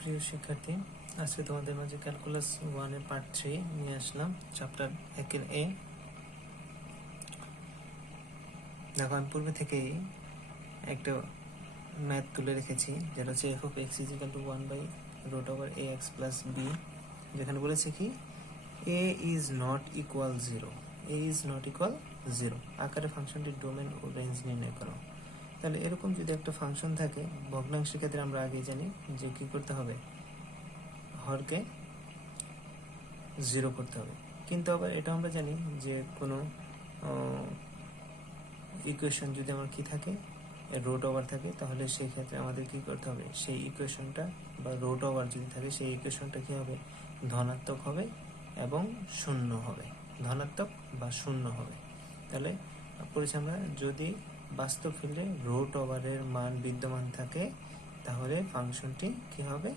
প্রিয় শিক্ষার্থী, আজকে তোমাদের মাঝে ক্যালকুলাস 1 এর পার্ট 3 নিয়ে আসলাম, চ্যাপ্টার 1 এর এ। দেখো, আমি পূর্বে থেকেই একটা ম্যাথ তুলে রেখেছি, যেটা হচ্ছে f of x is equal to 1 by root over ax plus b, যেখানে বলেছে কি a is not equal 0, a is not equal 0 আকারে ফাংশনটির ডোমেন ও রেঞ্জ নির্ণয় করো। তাহলে এরকম যদি একটা ফাংশন থাকে, ভগ্নাংশের ক্ষেত্রে আমরা আগেই জানি যে কি করতে হবে, হরকে 0 করতে হবে। কিন্তু আবার এটা আমরা জানি যে কোনো ইকুয়েশন যদি আমার কি থাকে, রুট ওভার থাকে, তাহলে সেই ক্ষেত্রে আমাদের কি করতে হবে, সেই ইকুয়েশনটা বা রুট ওভার যদি থাকে সেই ইকুয়েশনটা কি হবে, ধনাত্মক হবে এবং শূন্য হবে, ধনাত্মক বা শূন্য হবে। তাহলে পড়েছি আমরা, যদি বাস্তব ফিল্ডে রুট ওভারের মান বিদ্যমান থাকে তাহলে ফাংশনটি কি হবে,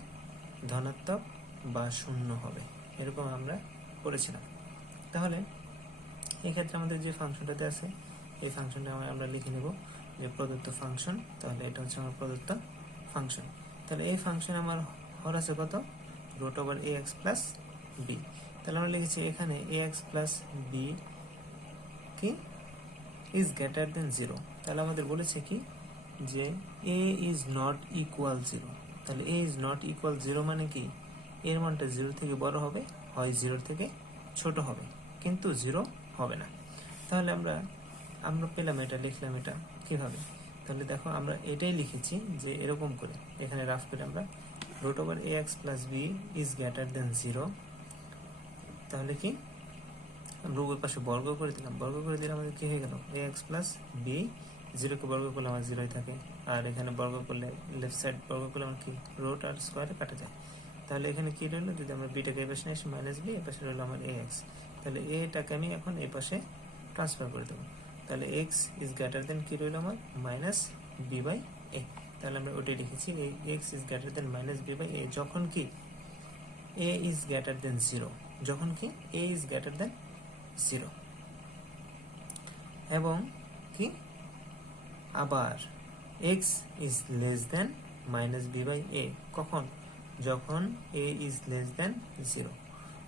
ধনাত্মক বা শূন্য হবে, এরকম আমরা পড়েছিলাম। তাহলে এক্ষেত্রে আমাদের যে ফাংশনটাতে আছে এই ফাংশনটা আমরা লিখে নেব যে প্রদত্ত ফাংশন। তাহলে এটা হচ্ছে আমার প্রদত্ত ফাংশন। তাহলে এই ফাংশন আমার হর আছে কত, root over a x plus B. তাহলে আমরা লিখেছি এখানে এ এক্স প্লাস বি কি ইজ গ্রেটার দেন 0। তাহলে আমাদের বলেছে কি যে এ ইজ নট ইকুয়াল 0। তাহলে এ ইজ নট ইকুয়াল 0 মানে কি, এর মানটা 0 থেকে বড় হবে, হয় 0 থেকে ছোট হবে, কিন্তু 0 হবে না। তাহলে আমরা পেলাম, এটা লিখলাম এটা কিভাবে। তাহলে দেখো, আমরা এটাই লিখেছি যে এরকম করে, এখানে রাফ করে আমরা root over a x plus b is greater than 0। তাহলে কি আমরা উপর পাশে বর্গ করে দিলাম, বর্গ করে দিলে আমাদের কি হয়ে গেল, এ এক্স প্লাস বি, 0কে বর্গ করলে আমার 0ই থাকে, আর এখানে বর্গ করলে লেফট সাইড বর্গ করলে আমার কি রুট আর স্কোয়ারে কাটা যায়। তাহলে এখানে কি রইলো, যদি আমরা বিটাকে এই পাশে এসে মাইনাস বি, এ পাশে রইলো আমার এ এক্স। তাহলে এটাকে আমি এখন এই পাশে ট্রান্সফার করে দেবো। তাহলে এক্স ইজ গ্রেটার দেন কি রইল আমার, মাইনাস বি বাই এ। তাহলে আমরা ওটাই লিখেছি, X is greater than minus B by A যখন কি এ ইজ গ্রেটার দেন 0, যখন কি এ ইজ গ্রেটার দেন 0, এবং কি আবার X is less than minus B by A কখন, যখন এ ইজ লেস দেন 0।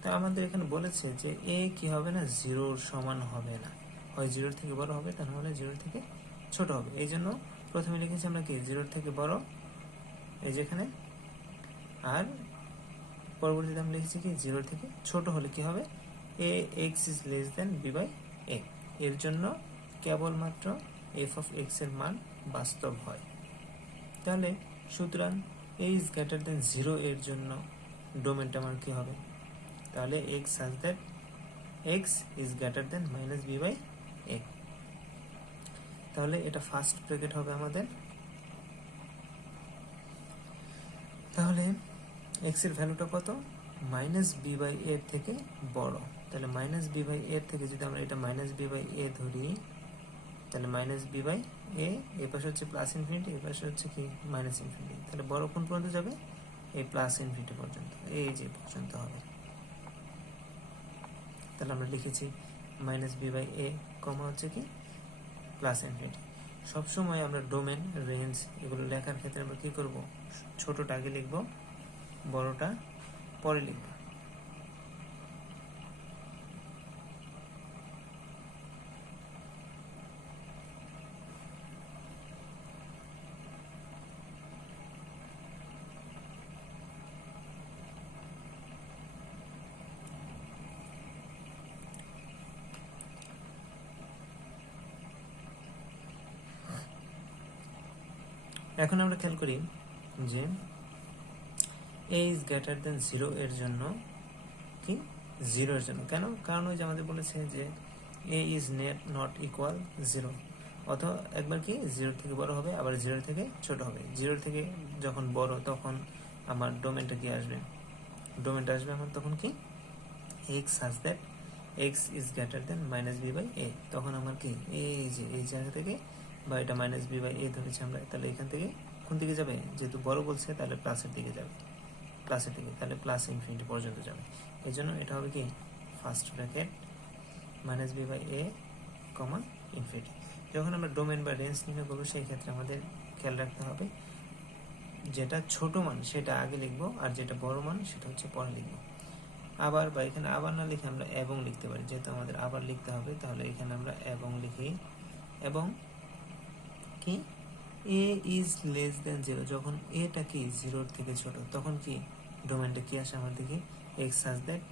তা আমাদের এখানে বলেছে যে এ কি হবে না, 0 সমান হবে না, হয় 0 থেকে বড় হবে, তা নাহলে 0 থেকে ছোট হবে। এই জন্য প্রথমে লিখেছি আমরা কি 0 থেকে বড়, এই যেখানে, আর পরবর্তীতে আমরা লিখেছি কি 0 থেকে ছোট হলে কি হবে, A X is less than B by A. এর জন্য কেবলমাত্র এফ অফ এক্স এর মান বাস্তব হয়। তাহলে সুতরাং এ ইজ গ্রেটার দেন 0 এর জন্য ডোমেনটা আমার কি হবে, তাহলে X such that X is greater than minus B by A. তাহলে এটা ফার্স্ট ব্র্যাকেট হবে আমাদের। তাহলে এক্স এর ভ্যালুটা কত, মাইনাস বি বাই এর থেকে বড়। তাহলে মাইনাস বি বাই এর থেকে যদি আমরা এটা মাইনাস বি বাই এ ধরি, তাহলে মাইনাস বি বাই এ, এই পাশে হচ্ছে প্লাস ইনফিনিটি, এই পাশে হচ্ছে কি মাইনাস ইনফিনিটি। তাহলে বড় কোন পর্যন্ত যাবে, এই প্লাস ইনফিনিটি পর্যন্ত, এই যে পর্যন্ত হবে। তাহলে আমরা লিখেছি মাইনাস বি বাই এ কমা হচ্ছে কি প্লাস ইনফিনিটি। সবসময় আমরা ডোমেন, রেঞ্জ এগুলো লেখার ক্ষেত্রে আমরা কি করব, ছোটটা আগে লিখব, বড়টা পরে লিখব। এখন আমরা খেয়াল করি যে এ ইজ গ্রেটার দেন 0 এর জন্য কি, 0 এর জন্য কেন, কারণ ওই যে আমাদের বলেছে যে এ ইজ নট ইকুয়াল 0, অথবা একবার কি 0 থেকে বড় হবে, আবার 0 থেকে ছোট হবে। 0 থেকে যখন বড় তখন আমার ডোমেনটা কি আসবে, ডোমেনটা আসবে আমার তখন কি X such that X is greater than minus B by A. তখন আমার কি এই যে এই জায়গা থেকে, বা এটা মাইনাস বি বাই এ ধরেছি আমরা, তাহলে এখান থেকে কোন দিকে যাবে, যেহেতু বড় বলছে তাহলে প্লাসের দিকে যাবে, প্লাসের দিকে, তাহলে প্লাস ইনফিনিটি পর্যন্ত যাবে। এই জন্য এটা হবে কি first bracket minus B by a comma infinity. যখন আমরা ডোমেন বা রেঞ্জ নির্ণয় করবো সেই ক্ষেত্রে আমাদের খেয়াল রাখতে হবে যেটা ছোট মান সেটা আগে লিখবো, আর যেটা বড় মান সেটা হচ্ছে পরে লিখবো। আবার বা এখানে আবার না লিখে আমরা এবং লিখতে পারি, যেহেতু আমাদের আবার লিখতে হবে তাহলে এখানে আমরা এবং লিখি। এবং কি এ ইজ লেস দেন 0, যখন এটা কি 0-র থেকে ছোট তখন কি ডোমেনটা কি আসে আমার দেখি, X such that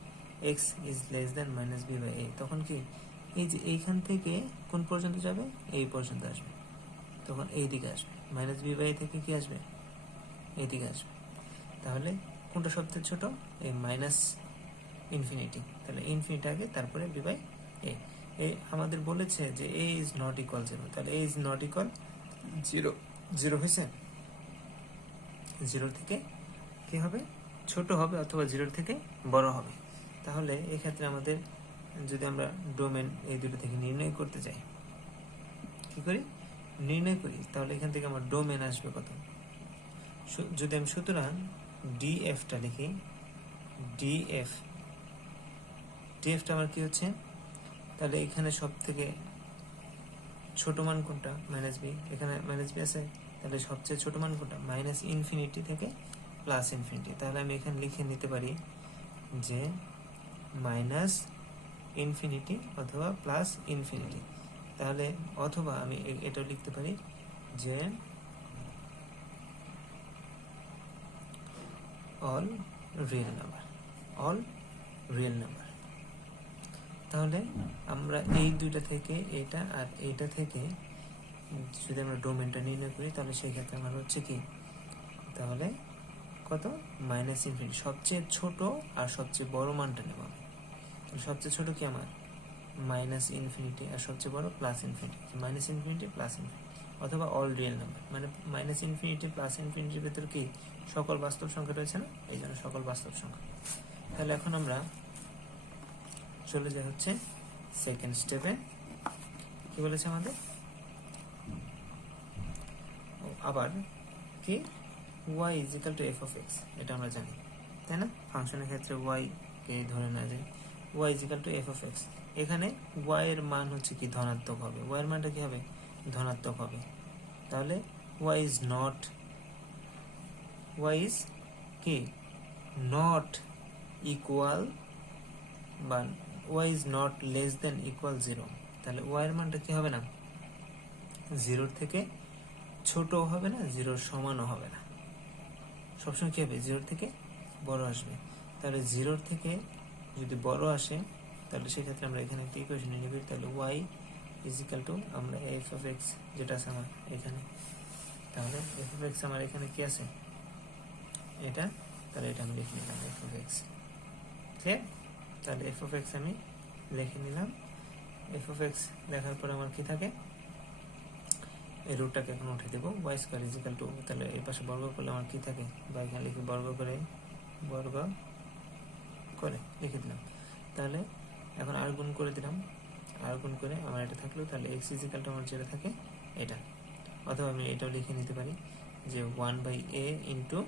X is less than minus B by A, তখন কি এই যে এইখান থেকে কোন পর্যন্ত যাবে, এই পর্যন্ত আসবে, তখন এই দিকে আসবে। মাইনাস বি বাই এ থেকে কি আসবে, এই দিকে আসবে। তাহলে কোনটা সবচেয়ে ছোট, এই মাইনাস ইনফিনিটি, তাহলে ইনফিনিটি আগে তারপরে বি বাই এ। এই আমাদের বলেছে যে এ ইজ নট ইকুয়াল 0, তাহলে এ ইজ নট ইকুয়াল 0, 0 হয়েছে, 0 থেকে কি হবে ছোট হবে অথবা 0 থেকে বড় হবে। তাহলে এক্ষেত্রে আমাদের যদি আমরা ডোমেন এই দুটো থেকে নির্ণয় করতে চাই, কি করি নির্ণয় করি, তাহলে এখান থেকে আমার ডোমেন আসবে কত, যদি আমি সুতরাং ডিএফটা লিখি, ডিএফটা আমার কি হচ্ছে, তাহলে এখানে সব থেকে ছোট মান কোনটা, মাইনাস বি, এখানে মাইনাস বি আছে, তাহলে সবচেয়ে ছোট মান কোনটা, মাইনাস ইনফিনিটি থেকে প্লাস ইনফিনিটি। তাহলে আমি এখানে লিখে নিতে পারি যে মাইনাস ইনফিনিটি অথবা প্লাস ইনফিনিটি। তাহলে অথবা আমি এটাও লিখতে পারি যে অল রিয়েল নাম্বার। তাহলে আমরা এই দুইটা থেকে এটা আর এইটা থেকে যদি আমরা ডোমেনটা নির্ণয় করি, তাহলে সেই ক্ষেত্রে আমার হচ্ছে কি, তাহলে কত, মাইনাস ইনফিনিটি, সবচেয়ে ছোট আর সবচেয়ে বড় মানটা নেব আমি। সবচেয়ে ছোট কি আমার মাইনাস ইনফিনিটি, আর সবচেয়ে বড় plus infinity, minus infinity plus infinity, অথবা অল রিয়েল নাম্বার। মানে মাইনাস ইনফিনিটি প্লাস ইনফিনিটির ভেতর কি সকল বাস্তব সংখ্যা রয়েছে না, এই জন্য সকল বাস্তব সংখ্যা। তাহলে এখন আমরা চলে যাই হচ্ছে সেকেন্ড স্টেপে। কি বলেছে আমাদের, আবার কি y is equal two F of x, এটা আমরা জানি তাই না, ফাংশনের ক্ষেত্রে y কে ধরে নেওয়া যায়, y is equal two F of x. এখানে y এর মান হচ্ছে কি ধনাত্মক হবে, y এর মানটা কি হবে ধনাত্মক হবে। তাহলে y ইজ কি নট ইকুয়াল বা y is not less than equal 0, তাহলে y এর মানটা কি হবে না 0-র থেকে ছোটও হবে না, 0-র সমানও হবে না, সবসময় কি হবে 0-র থেকে বড় আসবে। তাহলে 0-র থেকে যদি বড় আসে তাহলে সেক্ষেত্রে আমরা এখানে একটা ইকুয়েশন নিয়ে নিবি, তাহলে y ইজ ইকুয়াল টু আমরা এফ অফ এক্স যেটা আছে আমার এখানে, তাহলে এফ অফ এক্স আমার এখানে কি আছে এটা, তাহলে এটা আমি লিখে নিলাম এফ অফ এক্স, ক্লিয়ার। তাহলে এফ অফ এক্স আমি লিখে নিলাম, এফ অফ এক্স লেখার পর আমার কি থাকে, এই রুটটাকে এখন উঠে দেবো, y square is equal to, তাহলে এই পাশে বর্গ করলে আমার কি থাকে, বা এখানে লিখে বর্গ করে লিখে দিলাম। তাহলে এখন আর গুণ করে দিলাম, আর গুণ করে আমার এটা থাকলো, তাহলে এক্স ইজ ইকুয়াল টু আমার যেটা থাকে এটা, অথবা আমি এটাও লিখে নিতে পারি যে 1/a ইন্টু,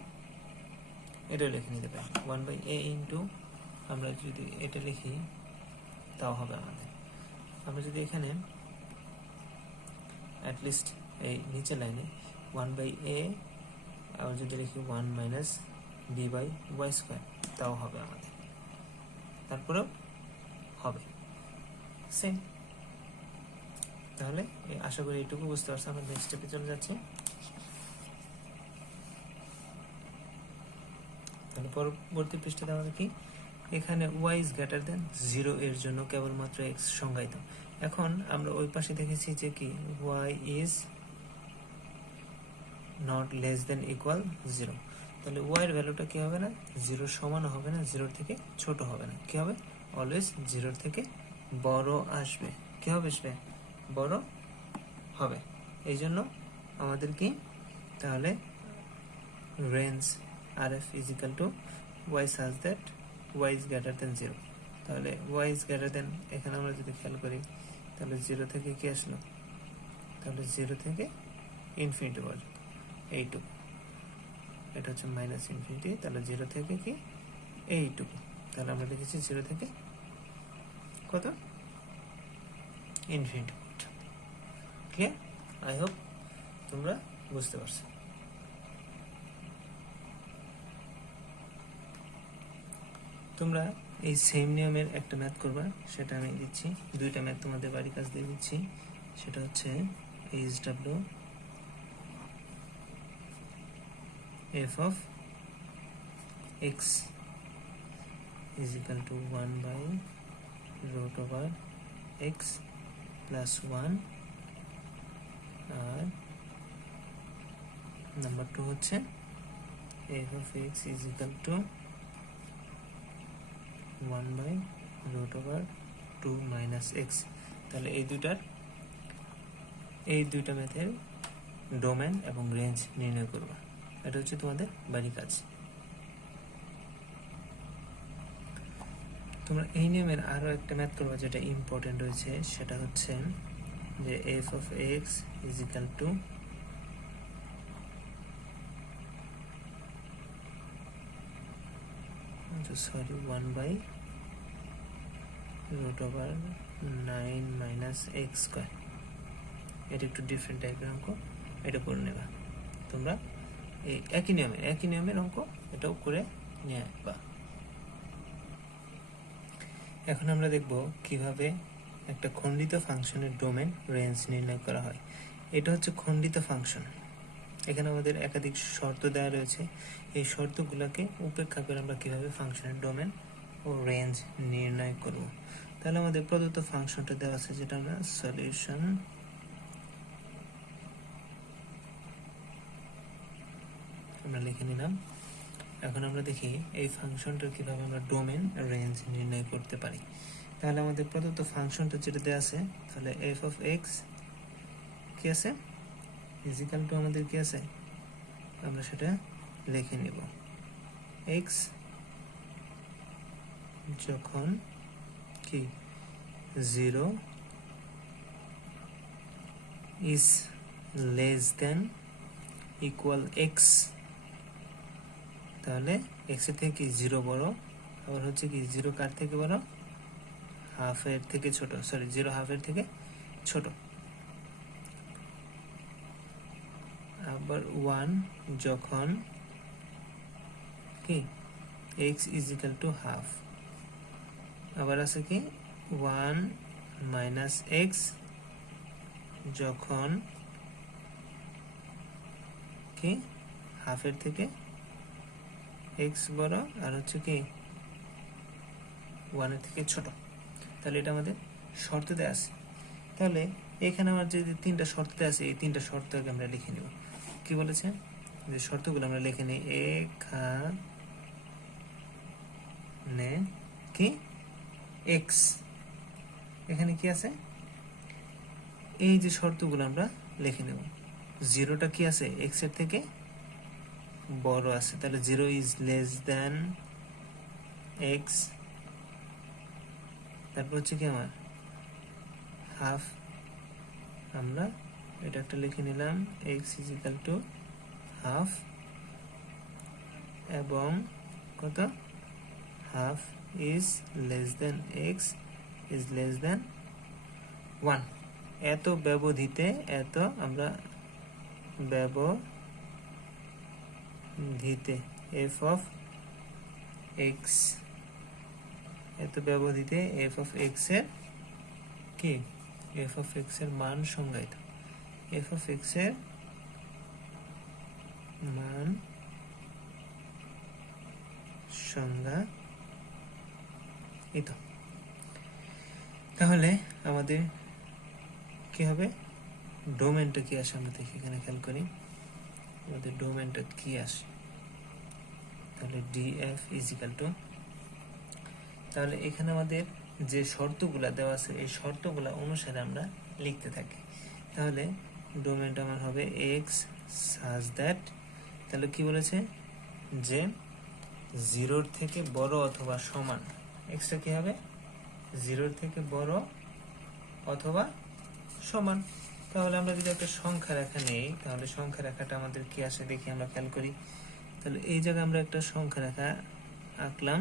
এটাও লিখে নিতে পারি 1/a ইন্টু, আমরা যদি এটা লিখি তাও হবে আমাদের। আমরা যদি এখানে অ্যাটলিস্ট এই নিচের লাইনে 1/a আবার যদি লিখি 1 minus B by y square, তাও হবে আমাদের, তারপরেও হবে সেম। তাহলে আশা করি এইটুকু বুঝতে পারছি। আমরা নেক্সট স্টেপে চলে যাচ্ছি। তাহলে পরবর্তী পৃষ্ঠাতে আমাদের কি, এখানে y ইজ গ্রেটার দেন 0 এর জন্য কেবলমাত্র x সংজ্ঞায়িত। এখন আমরা ওই পাশে দেখেছি যে কি y is not less than equal 0, তাহলে y এর ভ্যালুটা কি হবে না 0 সমান হবে না, 0 থেকে ছোট হবে না, কি হবে অলওয়েজ 0 থেকে বড় আসবে, কি হবে আসবে বড় হবে। এই জন্য আমাদের কি, তাহলে range RF is equal to y such that y is greater than 0, তাহলে y is greater than, এখানে আমরা যদি খেয়াল করি তাহলে 0 থেকে কি আসলো, তাহলে 0 থেকে ইনফিনিটি পর্যন্ত এইটুকু, এটা হচ্ছে মাইনাস ইনফিনিটি, তাহলে 0 থেকে কি এইটুকু, তাহলে আমরা লিখেছি 0 থেকে কত ইনফিনিটি পর্যন্ত। ক্লিয়ার? আই হোপ তোমরা বুঝতে পারছো। তোমরা এই সেম নিয়মের একটা ম্যাথ করবা, সেটা আমি দিচ্ছি। দুইটা ম্যাথ তোমাদের বাড়ির কাজ দিয়ে দিচ্ছি। সেটা হচ্ছে HW f of x is equal to 1 by root over x plus 1, R number 2 হচ্ছে f of x is equal to 1 by root over 2 minus x। তাহলে এই দুইটা ম্যাথের ডোমেন এবং রেঞ্জ নির্ণয় করবা। এটা হচ্ছে তোমাদের বাড়ির কাজ। তোমরা এই নিয়মের আরো একটা ম্যাথ করবা যেটা ইম্পর্টেন্ট রয়েছে, সেটা হচ্ছে যে f of x is equal to sorry 1 by root over 9 minus x square। এটা একটু ডিফারেন্ট টাইপের অঙ্ক, এটা করে নেবা তোমরা। এই একই নিয়মের অঙ্ক এটাও করে নিয়ে আসবা। এখন আমরা দেখব কিভাবে একটা খণ্ডিত ফাংশনের ডোমেন রেঞ্জ নির্ণয় করা হয়। এটা হচ্ছে খণ্ডিত ফাংশন। এখানে আমাদের একাধিক শর্ত দেওয়া রয়েছে। এই শর্তগুলোকে উপেক্ষা করে আমরা কিভাবে ফাংশনের ডোমেন ও রেঞ্জ নির্ণয় করব। তাহলে আমাদের প্রদত্ত ফাংশনটা দেওয়া আছে, যেটা আমরা সলিউশন আমরা লিখে নিলাম। এখন আমরা দেখি এই ফাংশনটা কিভাবে আমরা ডোমেন রেঞ্জ নির্ণয় করতে পারি। তাহলে আমাদের প্রদত্ত ফাংশনটা যেটা দেওয়া আছে, তাহলে f of x কি আছে, ইজ ইকুয়াল টু আমাদের কি আছে, আমরা সেটা লিখে নিব। x যখন কি 0 is less than equal x, তাহলে x এর থেকে 0 বড়, আবার হচ্ছে কি 0 কার থেকে বড়, হাফ এর থেকে ছোট, সরি 0 হাফ এর থেকে ছোট। আবার 1 যখন কি x is equal to half, আবার আছে কি 1 minus x যখন কি হাফ এর থেকে x বড়, আর হচ্ছে কি 1 এর থেকে ছোট। তাহলে এটা আমাদের শর্ত দেওয়া আছে। তাহলে এখানে আমার যে তিনটা শর্ত দেওয়া আছে, এই তিনটা শর্তকে আমরা লিখে নিব। কি বলেছে, যে শর্তগুলো আমরা লিখে নিই। এখানে কি x, এখানে কি আছে, এই যে শর্তগুলো আমরা লিখে নেব। 0টা কি আছে, x এর থেকে বড় আছে, তাহলে 0 is less than x। তারপর হচ্ছে কি আমার হাফ, আমরা এটা একটা লিখে নিলাম, x is equal to half, এবং কত, half is less than x is less than 1। এত ব্যবধিতে, এত আমরা ব্যবধিতে f of x, এত ব্যবধিতে f of x এর কি, f of x এর মান সংজ্ঞায়িত। f of x এর মান সংজ্ঞায়িত। তাহলে আমাদের কি হবে, ডোমেনটা কি আসে আমরা দেখি, এখানে খেয়াল করি আমাদের ডোমেনটা কি আসে। তাহলে df is equal to, তাহলে এখানে আমাদের যে শর্তগুলা দেওয়া আছে, এই শর্তগুলা অনুসারে আমরা লিখতে থাকি। তাহলে ডোমেনটা আমার হবে x such that, তাহলে কি বলেছে, যে 0 থেকে বড় অথবা সমান, xটা কি হবে 0 থেকে বড় অথবা সমান। তাহলে আমরা যদি একটা সংখ্যা রেখা নেই, তাহলে সংখ্যা রেখাটা আমাদের কি আসে দেখি, আমরা খেয়াল করি। তাহলে এই জায়গায় আমরা একটা সংখ্যা রেখা আঁকলাম।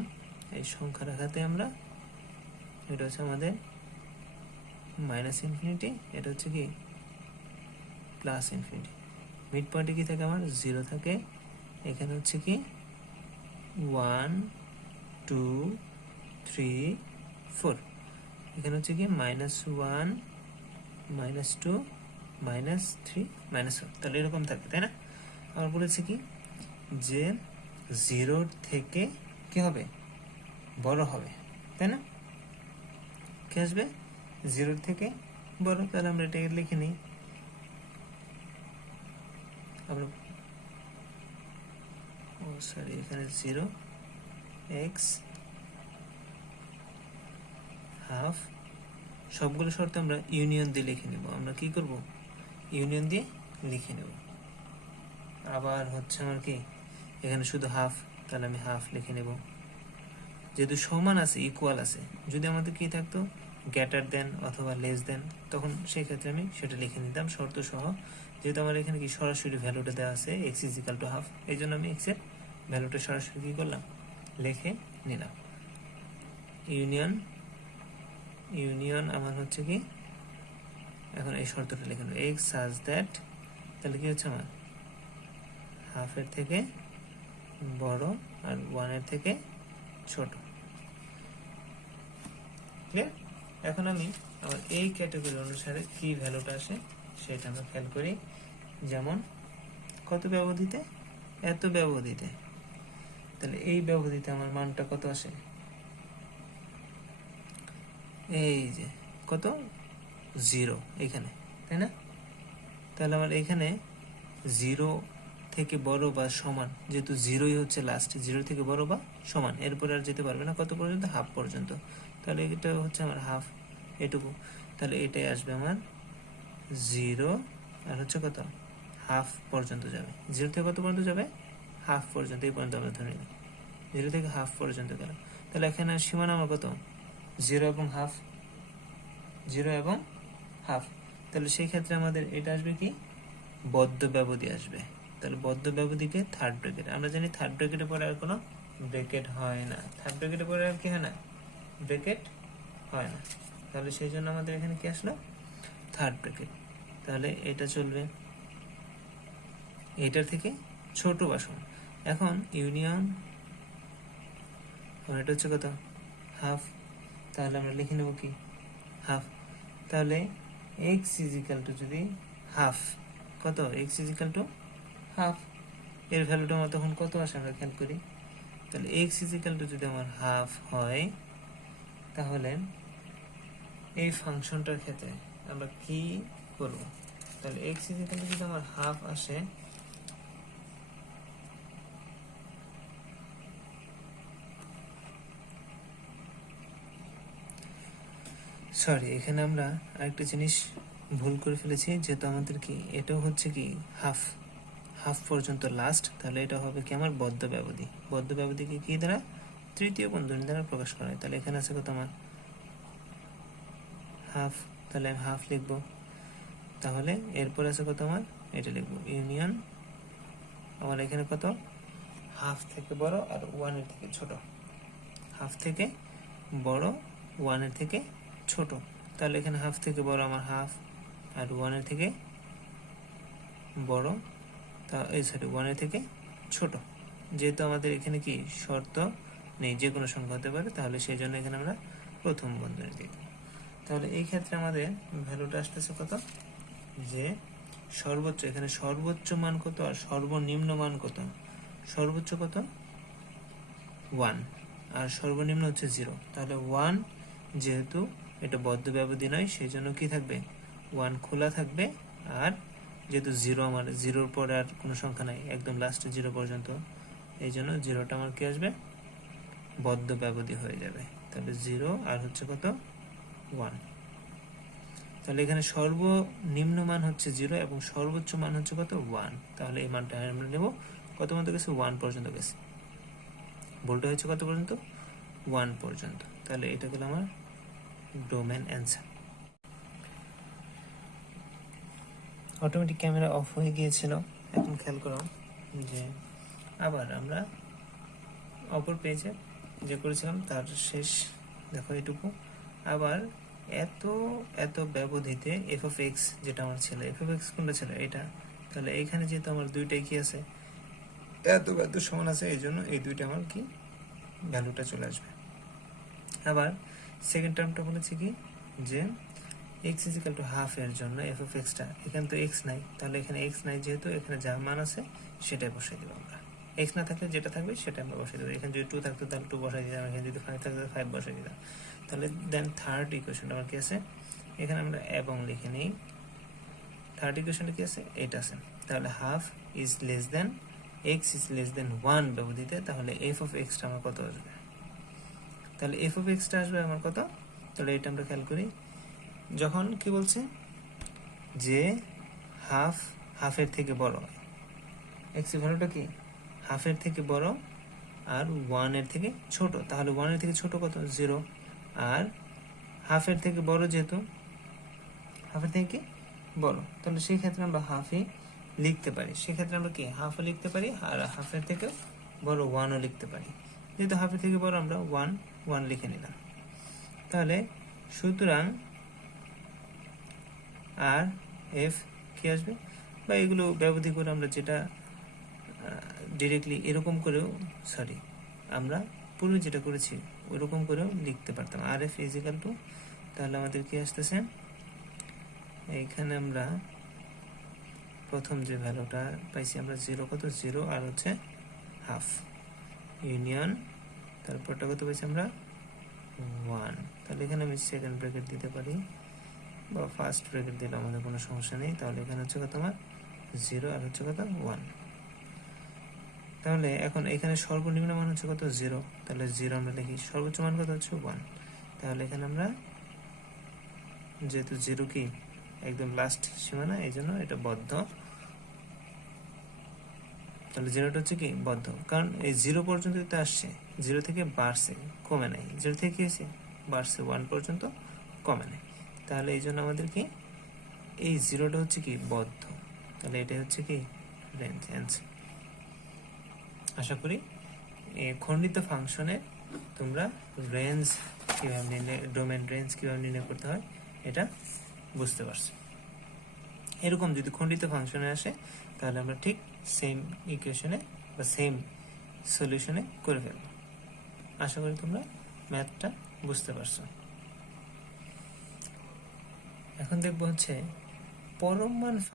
এই সংখ্যা রেখাতে আমরা, এটা হচ্ছে আমাদের মাইনাস ইনফিনিটি, এটা হচ্ছে কি প্লাস ইনফিনিটি। মিড পয়েন্টে কি থাকে আমার 0 থাকে, এখানে হচ্ছে কি 1 2 3 4, এখানে হচ্ছে কি -1 -2 -3 -4, তাহলে এরকম থাকে, তাই না? আবার বলেছে কি যে 0 থেকে কি হবে, বড় হবে, তাই না? কি আসবে 0 থেকে বড়, তাহলে আমরা এটাকে লিখে নিই। আমরা এখানে 0 x হাফ, সবগুলো শর্ত আমরা ইউনিয়ন দিয়ে লিখে নেব। আমরা কি করব, ইউনিয়ন দিয়ে লিখে নেব। আবার হচ্ছে আমার কি এখানে শুধু হাফ, তাহলে আমি হাফ লিখে নেব। যেহেতু সমান আছে, ইকুয়াল আছে, যদি আমাদের কি থাকতো গ্রেটার দেন অথবা লেস দেন, তখন সেই ক্ষেত্রে আমি সেটা লিখে নিতাম শর্ত সহ। যেহেতু আমার এখানে কি সরাসরি ভ্যালুটা দেওয়া আছে x = হাফ, এই জন্য আমি x এর ভ্যালুটা সরাসরি কি করলাম, লিখে নিলাম। ইউনিয়ন আমার হচ্ছে কি, এখন এই শর্তটা লিখে নেব, x such that, তাহলে কি হচ্ছে আমার হাফের থেকে বড় আর 1 এর থেকে ছোট। ক্লিয়ার? এখন আমি আমার এই ক্যাটাগরি অনুসারে কি ভ্যালুটা আসে সেটা আমরা খেয়াল করি। যেমন কত ব্যবধিতে, এত ব্যবধিতে, তাহলে এই ব্যবধিতে আমার মানটা কত আসে, এই যে কত 0 এখানে, তাই না? তাহলে আমার এখানে 0 থেকে বড় বা সমান, যেহেতু 0ই হচ্ছে লাস্ট, 0 থেকে বড় বা সমান, এরপরে আর যেতে পারবে না, কত পর্যন্ত, হাফ পর্যন্ত। তাহলে এটা হচ্ছে আমার হাফ, এটুকু, তাহলে এটাই আসবে আমার 0 আর হচ্ছে কত, হাফ পর্যন্ত যাবে। 0 থেকে কত পর্যন্ত যাবে, হাফ পর্যন্ত, এই পর্যন্ত আমরা ধরে নিই 0 থেকে হাফ পর্যন্ত গেল। তাহলে এখানে সীমানা আমার কত, 0 এবং হাফ, 0 এবং হাফ। তাহলে সেই ক্ষেত্রে আমাদের এটা আসবে কি, বদ্ধ ব্যবধি আসবে। তাহলে বদ্ধ ব্যবধিকে থার্ড ব্র্যাকেট, আমরা জানি থার্ড ব্র্যাকেটের পরে আর কোনো ব্র্যাকেট হয় না, থার্ড ব্র্যাকেটের পরে আর কি হয় না, ব্র্যাকেট হয় না। তাহলে সেই জন্য আমাদের এখানে কি আসলো, থার্ড ব্র্যাকেট। তাহলে এটা চলবে এটার থেকে ছোট বা সমান। এখন ইউনিয়ন, এটা হচ্ছে কত, হাফ, তাহলে আমরা লিখে নেব কি, হাফ। তাহলে x = যদি হাফ, কত, x = হাফ, এর ভ্যালুটা আমার তখন কত আসে আমরা খেয়াল করি। তাহলে x = যদি আমার হাফ হয়, তাহলে এই ফাংশনটার ক্ষেত্রে আমরা কি করব, তাহলে x = যদি আমার হাফ আসে, সরি এখানে আমরা আরেকটা জিনিস ভুল করে ফেলেছি, যেহেতু আমাদের কি এটাও হচ্ছে কি হাফ, হাফ পর্যন্ত লাস্ট, তাহলে এটা হবে কি আমার বদ্ধ ব্যবধি। বদ্ধ ব্যবধিকে কি দ্বারা, তৃতীয় বন্ধনী দ্বারা প্রকাশ করা হয়। তাহলে এখানে আছে কত আমার হাফ, তাহলে আমি হাফ লিখব। তাহলে এরপর আছে কত আমার, এটা লিখব ইউনিয়ন, আমার এখানে কত, হাফ থেকে বড় আর 1 এর থেকে ছোট, হাফ থেকে বড় 1 এর থেকে ছোট। তাহলে এখানে হাফ থেকে বড় আমার হাফ, আর 1 এর থেকে বড়, তা এই সরি 1 এর থেকে ছোট। যেহেতু আমাদের এখানে কি শর্ত নেই, যে কোনো সংখ্যা হতে পারে, তাহলে সেই জন্য এখানে আমরা প্রথম বন্ধনী দিই। তাহলে এই ক্ষেত্রে আমাদের ভ্যালুটা আসতেছে কত, যে সর্বোচ্চ, এখানে সর্বোচ্চ মান কত আর সর্বনিম্ন মান কত, সর্বোচ্চ কত 1 আর সর্বনিম্ন হচ্ছে 0। তাহলে 1, যেহেতু এটা বদ্ধ ব্যবধি নয়, সেই জন্য কি থাকবে, 1 খোলা থাকবে। আর যেহেতু 0, আমার 0-র পরে আর কোনো সংখ্যা নাই, একদম লাস্টে 0 পর্যন্ত, এই জন্য 0টা আমার কি আসবে, বদ্ধ ব্যবধি হয়ে যাবে। তাহলে 0 আর হচ্ছে কত 1। তাহলে এখানে সর্বনিম্ন মান হচ্ছে 0 এবং সর্বোচ্চ মান হচ্ছে কত 1। তাহলে এই মানটা আমরা নেব কত পর্যন্ত গেছে, 1 পর্যন্ত গেছে। ভুলটা হয়েছে কত পর্যন্ত, 1 পর্যন্ত। তাহলে এটা হলো আমার domain answer. Automatic camera off হয়ে গিয়েছিল, এখন খেয়াল করো যে আবার আমরা অপর পেজে যে করেছিলাম তার শেষ দেখো এটুকু। আবার এত এত ব্যবধিতে f(x), যেটা আমার ছিল, f(x) কোনটা ছিল, এটা। তাহলে এইখানে যেহেতু আমার দুইটাই কি আছে, এত এত সমান আছে, এই জন্য এই দুইটা আমার কি ভ্যালুটা চলে আসবে। আবার সেকেন্ড টার্মটা বলেছে কি যে x ইজিক্যাল টু হাফ এর জন্য এফ অফ এক্সটা, এখানে তো এক্স নাই, তাহলে এখানে এক্স নাই, যেহেতু এখানে যা মান আছে সেটাই বসাই দেবো আমরা। এক্স না থাকলে যেটা থাকবে সেটা আমরা বসাই দেবো। এখানে যদি 2 থাকতো তাহলে 2 বসাই দিতাম, এখানে যদি 5 থাকতো 5 বসাই দিতাম। তাহলে দেন থার্ড ইকুয়েশনটা আমার কি আছে, এখানে আমরা এবং লিখে নিই। থার্ড ইকুয়েশনটা কি আছে, এইটা আছে। তাহলে half is less then x is less দেন 1 ব্যবধিতে, তাহলে এফ অফ এক্সটা আমার কত আসবে, তাহলে এফ অফ এক্সটা আসবে আমার কত। তাহলে এটা আমরা খেয়াল করি, যখন কি বলছে যে হাফের থেকে বড়, এক্স এর ভ্যালুটা কি হাফের থেকে বড় আর 1 এর থেকে ছোট, তাহলে 1 এর থেকে ছোট কত 0, আর হাফের থেকে বড়, যেহেতু হাফের থেকে কি বড়, তাহলে সেই ক্ষেত্রে আমরা হাফই লিখতে পারি। সেক্ষেত্রে আমরা কি হাফও লিখতে পারি, আর হাফের থেকে বড় 1ও লিখতে পারি। যেহেতু হাফের থেকে বড় আমরা 1 লিখে নিলাম। তাহলে সুতরাং আর এফ কি আসবে, বা এগুলো ব্যবধি করে আমরা যেটা ডিরেক্টলি এরকম করেও, সরি আমরা পূর্বে যেটা করেছি ওইরকম করেও লিখতে পারতাম। আর এফ ইজিক্যাল টু, তাহলে আমাদের কি আসতেছে, এইখানে আমরা প্রথম যে ভ্যালুটা পাইছি আমরা 0 কত 0 আর হচ্ছে হাফ ইউনিয়ন, তারপরটা কত পাইছি আমরা 1। তাহলে এখানে আমি সেকেন্ড ব্র্যাকেট দিতে পারি বা ফার্স্ট ব্র্যাকেট দিলে আমাদের কোনো সমস্যা নেই। তাহলে এখানে হচ্ছে কত আমার 0 আর হচ্ছে কত 1। তাহলে এখন এখানে সর্বনিম্ন মান হচ্ছে কত 0, তাহলে 0 আমরা লিখি, সর্বোচ্চ মান কত হচ্ছে 1। তাহলে এখানে আমরা যেহেতু 0 কি একদম লাস্ট সীমানা, এই জন্য এটা বদ্ধ। তাহলে 0টা হচ্ছে কি বদ্ধ, কারণ এই 0 পর্যন্ত তো আসছে, 0 থেকে বাড়ছে কমে নাই, 0 থেকে কি হয়েছে বাড়ছে 1 পর্যন্ত কমে নাই। তাহলে এই জন্য আমাদের কি এই 0টা হচ্ছে কি বদ্ধ, তাহলে এটা হচ্ছে কি রেঞ্জ অ্যান্সার। আশা করি খণ্ডিত ফাংশনে তোমরা রেঞ্জ কীভাবে নির্ণয়, ডোমেন রেঞ্জ কীভাবে নির্ণয় করতে হয় এটা বুঝতে পারছো। এরকম যদি খণ্ডিত ফাংশনে আসে তাহলে আমরা ঠিক সেম ইকুয়েশনে বা সেম সলিউশনে করে ফেলবো। আশা করি তোমরা ম্যাথটা বুঝতে পারছো। এখন দেখবো হচ্ছে পরম মান